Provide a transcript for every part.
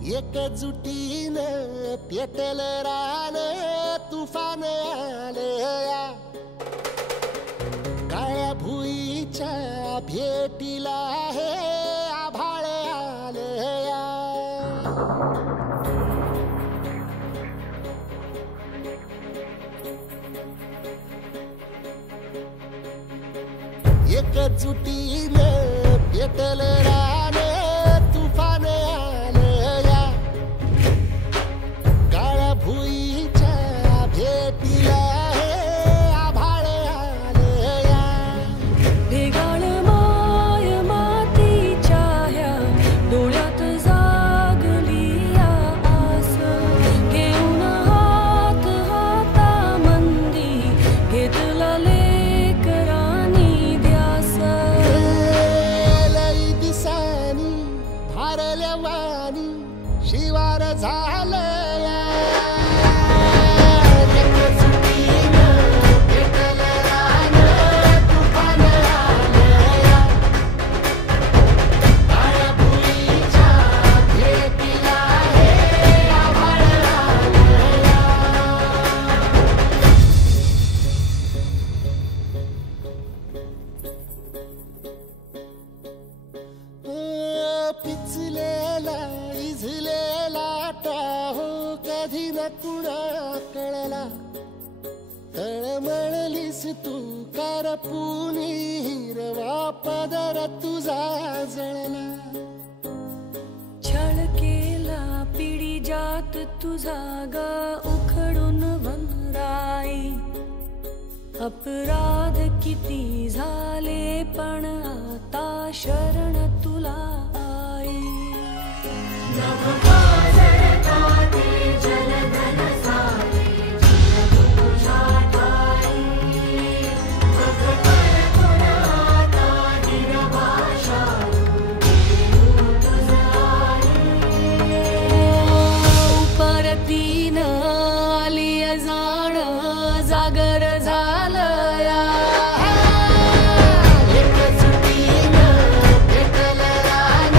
एकजुटीनं पेटल रान तुफान आलया काळ्या भुईच्या भेटीला हे आभाळ आलया एकजुटीनं पेटल रान तुफान आलया काळ्या भुईच्या भेटीला हे आभाळ आलया भेगाळ माय मातीच्या ह्या डोळ्यात जागली आस घेऊन हात हातामंदी घेतला लेकरांनी ध्यास लई दिसानी भारल्या वाणी शिवार झालया एकजुटीनं पेटल रान तुफान आलया काळ्या भुईच्या भेटीला हे आभाळ आलया पिचलेला इझलेला टाहो कधी न कुणा कळला तळमळलीस तू करपुनी हिरवा पदर तुझा जळला छळ केला पिढी जात तुझा ग उखडून वनराई अपराध किती झाले पण आता शरण तुला आई परतीन आली जाण जागर झालया एकजुटीनं पेटल रान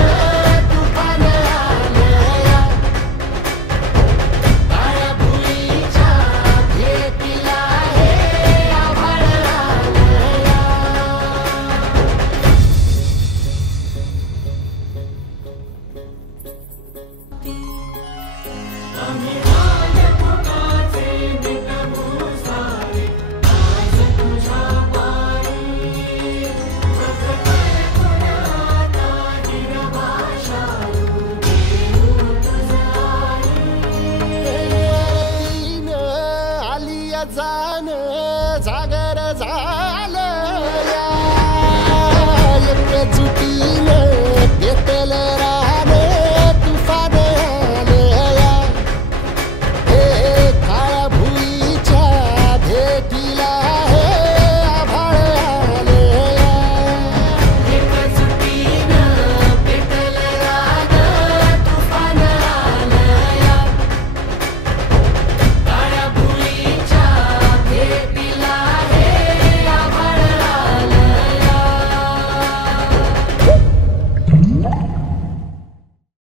तुफान आलया काळ्या भुईच्या भेटीला हे आभाळ आलया आलिया जान जागर झालया